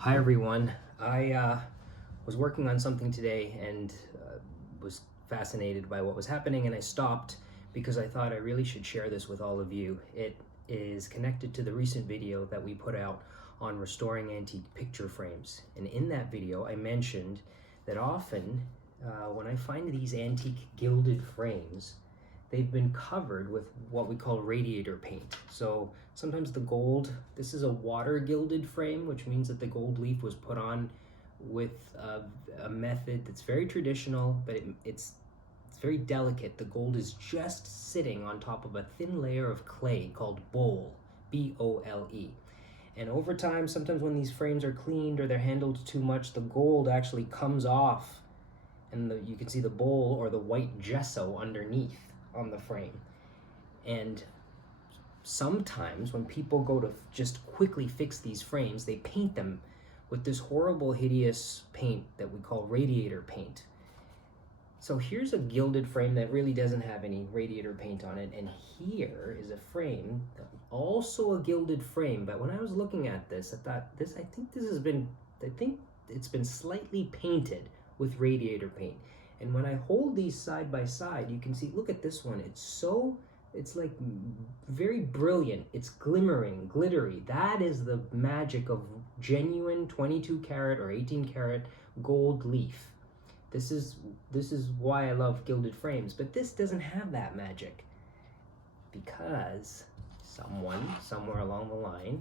Hi everyone. I was working on something today and was fascinated by what was happening, and I stopped because I thought I really should share this with all of you. It is connected to the recent video that we put out on restoring antique picture frames. And in that video I mentioned that often when I find these antique gilded frames, they've been covered with what we call radiator paint. So sometimes the gold, this is a water gilded frame, which means that the gold leaf was put on with a method that's very traditional, but it's very delicate. The gold is just sitting on top of a thin layer of clay called bole, B-O-L-E. And over time, sometimes when these frames are cleaned or they're handled too much, the gold actually comes off, and you can see the bole or the white gesso underneath on the frame. And sometimes when people go to just quickly fix these frames, they paint them with this horrible, hideous paint that we call radiator paint. So here's a gilded frame that really doesn't have any radiator paint on it, and here is a frame, also a gilded frame, but when I was looking at this, I thought, I think it's been slightly painted with radiator paint. And when I hold these side by side, you can see, look at this one. It's like very brilliant. It's glimmering, glittery. That is the magic of genuine 22 karat or 18 karat gold leaf. This is why I love gilded frames, but this doesn't have that magic because someone somewhere along the line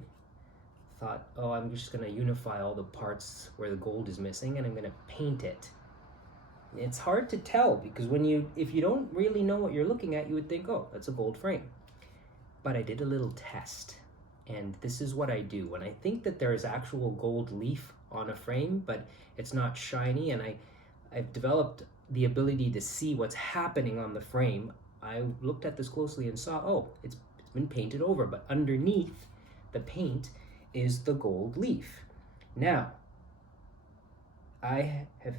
thought, oh, I'm just gonna unify all the parts where the gold is missing and I'm gonna paint it. It's hard to tell because if you don't really know what you're looking at, you would think, oh, that's a gold frame. But I did a little test, and this is what I do. When I think that there is actual gold leaf on a frame, but it's not shiny, and I've developed the ability to see what's happening on the frame, I looked at this closely and saw, oh, it's been painted over, but underneath the paint is the gold leaf. Now, I have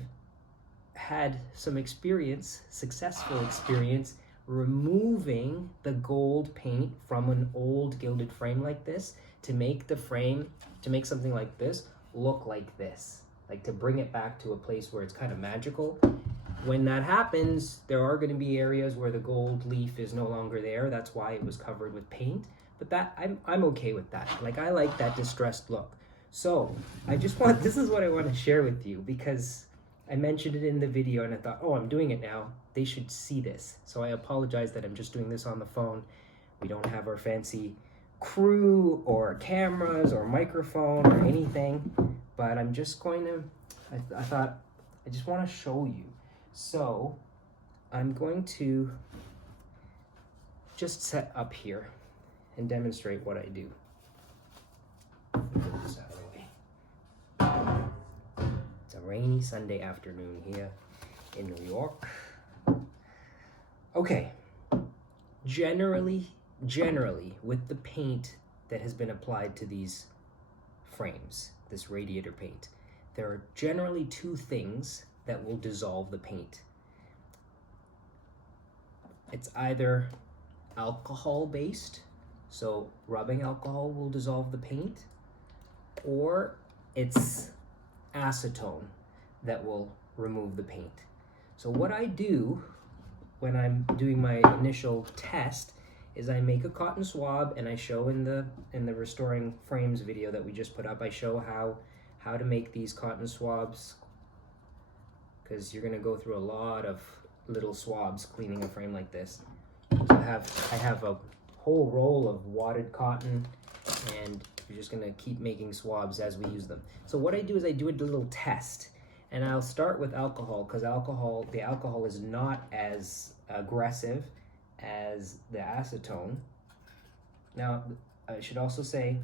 had some successful experience removing the gold paint from an old gilded frame like this to make something like this look like this, like to bring it back to a place where it's kind of magical. When that happens, there are going to be areas where the gold leaf is no longer there. That's why it was covered with paint, but that I'm okay with that. Like, I like that distressed look. So this is what I want to share with you, because I mentioned it in the video and I thought, oh, I'm doing it now. They should see this. So I apologize that I'm just doing this on the phone. We don't have our fancy crew or cameras or microphone or anything, but I'm just going to, I thought, I just want to show you. So I'm going to just set up here and demonstrate what I do. Get this out of the way. It's a rainy Sunday afternoon here in New York. Okay, generally with the paint that has been applied to these frames, this radiator paint, there are generally two things that will dissolve the paint. It's either alcohol based, so rubbing alcohol will dissolve the paint, or it's acetone that will remove the paint. So what I do when I'm doing my initial test is I make a cotton swab, and I show in the restoring frames video that we just put up, I show how to make these cotton swabs, because you're going to go through a lot of little swabs cleaning a frame like this. So I have a whole roll of wadded cotton, and you're just going to keep making swabs as we use them. So what I do is I do a little test, and I'll start with alcohol, because the alcohol is not as aggressive as the acetone. Now, I should also say,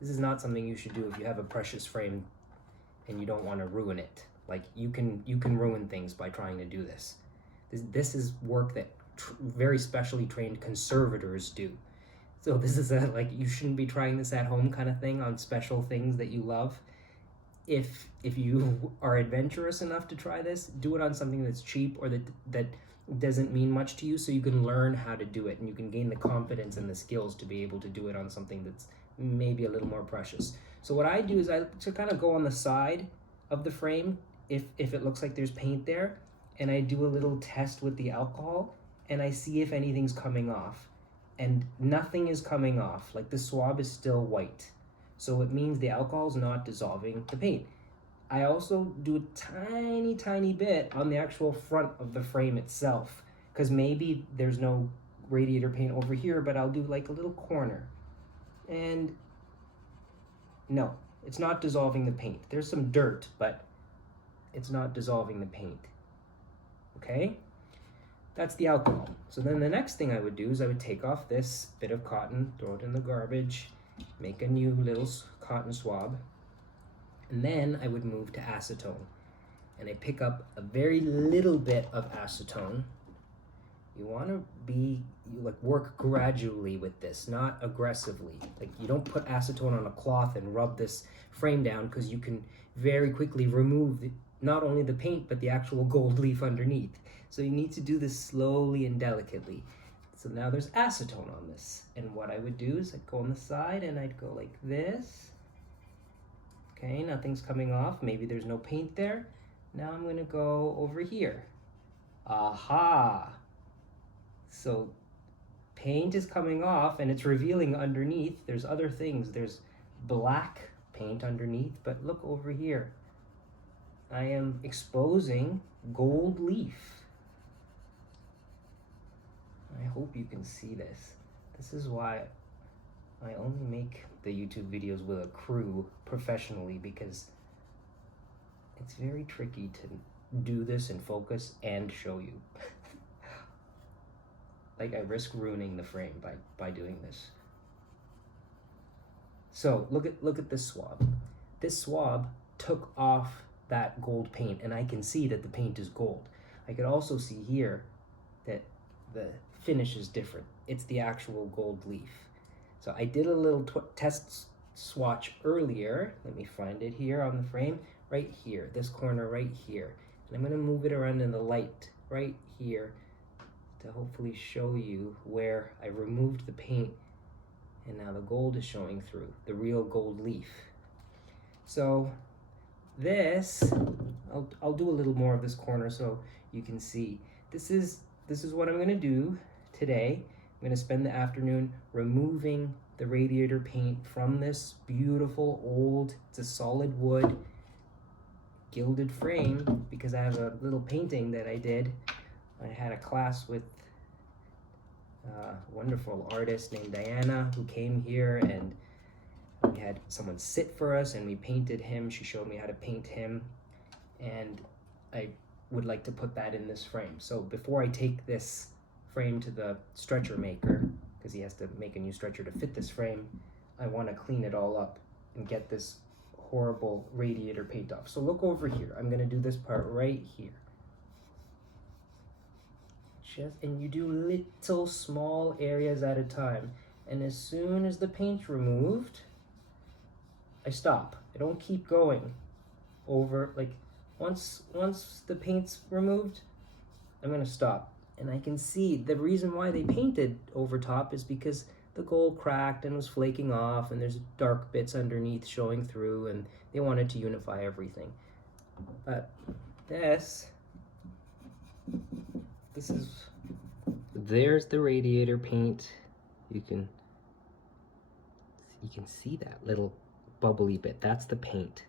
this is not something you should do if you have a precious frame and you don't want to ruin it. Like, you can ruin things by trying to do this. This is work that very specially trained conservators do. So this is like, you shouldn't be trying this at home kind of thing on special things that you love. If you are adventurous enough to try this, do it on something that's cheap or that doesn't mean much to you, so you can learn how to do it, and you can gain the confidence and the skills to be able to do it on something that's maybe a little more precious. So what I do is I to kind of go on the side of the frame if it looks like there's paint there, and I do a little test with the alcohol, and I see if anything's coming off. And nothing is coming off. Like, the swab is still white. So it means the alcohol is not dissolving the paint. I also do a tiny, tiny bit on the actual front of the frame itself, because maybe there's no radiator paint over here, but I'll do like a little corner. And no, it's not dissolving the paint. There's some dirt, but it's not dissolving the paint. Okay? That's the alcohol. So then the next thing I would do is I would take off this bit of cotton, throw it in the garbage, make a new little cotton swab, and then I would move to acetone. And I pick up a very little bit of acetone. You want to work gradually with this, not aggressively. Like, you don't put acetone on a cloth and rub this frame down, because you can very quickly remove not only the paint, but the actual gold leaf underneath. So you need to do this slowly and delicately. So now there's acetone on this. And what I would do is I'd go on the side and I'd go like this. Okay, nothing's coming off. Maybe there's no paint there. Now I'm gonna go over here. Aha! So paint is coming off and it's revealing underneath. There's other things. There's black paint underneath, but look over here. I am exposing gold leaf. I hope you can see this. This is why I only make the YouTube videos with a crew professionally, because it's very tricky to do this and focus and show you. Like, I risk ruining the frame by doing this. So look at this swab. This swab took off that gold paint, and I can see that the paint is gold. I could also see here that the finish is different. It's the actual gold leaf. So I did a little test swatch earlier. Let me find it here on the frame, right here, this corner right here. And I'm gonna move it around in the light right here to hopefully show you where I removed the paint and now the gold is showing through, the real gold leaf. So this, I'll do a little more of this corner so you can see. This is what I'm gonna do today. I'm gonna spend the afternoon removing the radiator paint from this beautiful old, it's a solid wood gilded frame, because I have a little painting that I did. I had a class with a wonderful artist named Diana who came here, and we had someone sit for us and we painted him. She showed me how to paint him, and I would like to put that in this frame. So before I take this frame to the stretcher maker, because he has to make a new stretcher to fit this frame, I want to clean it all up and get this horrible radiator paint off. So look over here. I'm going to do this part right here. And you do little small areas at a time. And as soon as the paint's removed, I stop. I don't keep going over, like, once the paint's removed, I'm gonna stop. And I can see the reason why they painted over top is because the gold cracked and was flaking off, and there's dark bits underneath showing through, and they wanted to unify everything. But there's the radiator paint. You can see that little bubbly bit. That's the paint.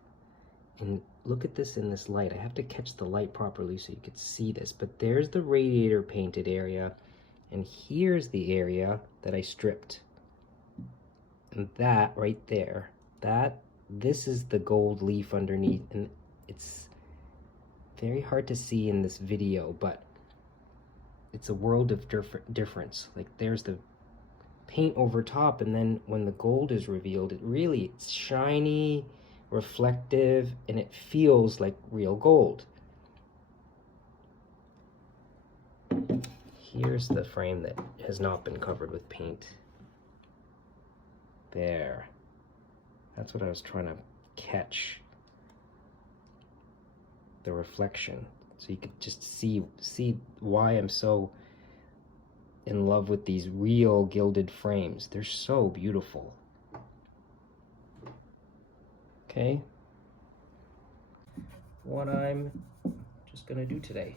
And look at this in this light. I have to catch the light properly so you could see this. But there's the radiator painted area, and here's the area that I stripped. And that right there, this is the gold leaf underneath, and it's very hard to see in this video, but it's a world of difference. Like, there's the paint over top, and then when the gold is revealed, it's shiny, reflective, and it feels like real gold. Here's the frame that has not been covered with paint. There. That's what I was trying to catch. The reflection. so you could just see why I'm so in love with these real gilded frames. They're so beautiful. Okay, what I'm just gonna do today.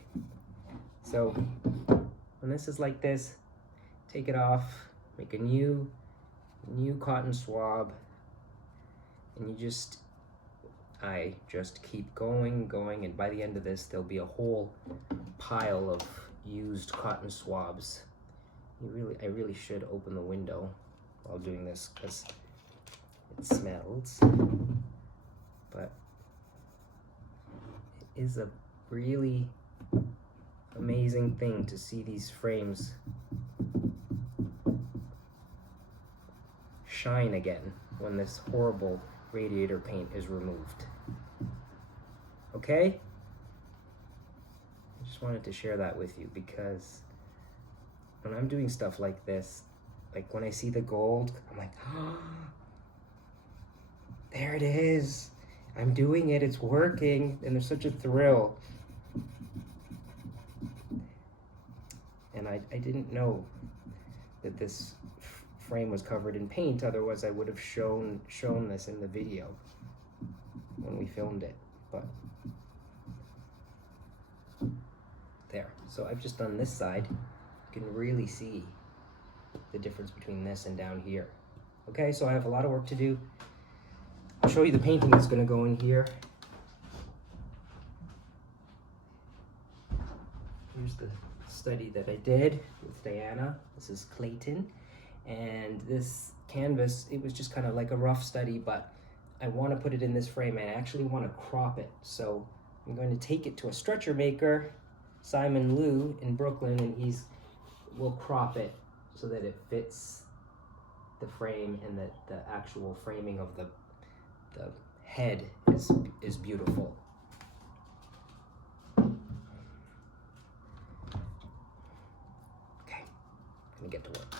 So when this is like this, take it off, make a new cotton swab, and I just keep going, and by the end of this, there'll be a whole pile of used cotton swabs. I really should open the window while doing this because it smells, but it is a really amazing thing to see these frames shine again when this horrible radiator paint is removed. Okay? I just wanted to share that with you because when I'm doing stuff like this, like when I see the gold, I'm like, oh, there it is. I'm doing it, it's working, and there's such a thrill. And I didn't know that this frame was covered in paint, otherwise I would have shown this in the video when we filmed it, but there. So I've just done this side. You can really see the difference between this and down here. Okay, so I have a lot of work to do. I'll show you the painting that's going to go in here. Here's the study that I did with Diana. This is Clayton. And this canvas, it was just kind of like a rough study, but I want to put it in this frame and I actually want to crop it. So I'm going to take it to a stretcher maker, Simon Liu in Brooklyn, and will crop it so that it fits the frame and that the actual framing of the head is beautiful. Okay, I'm gonna get to work.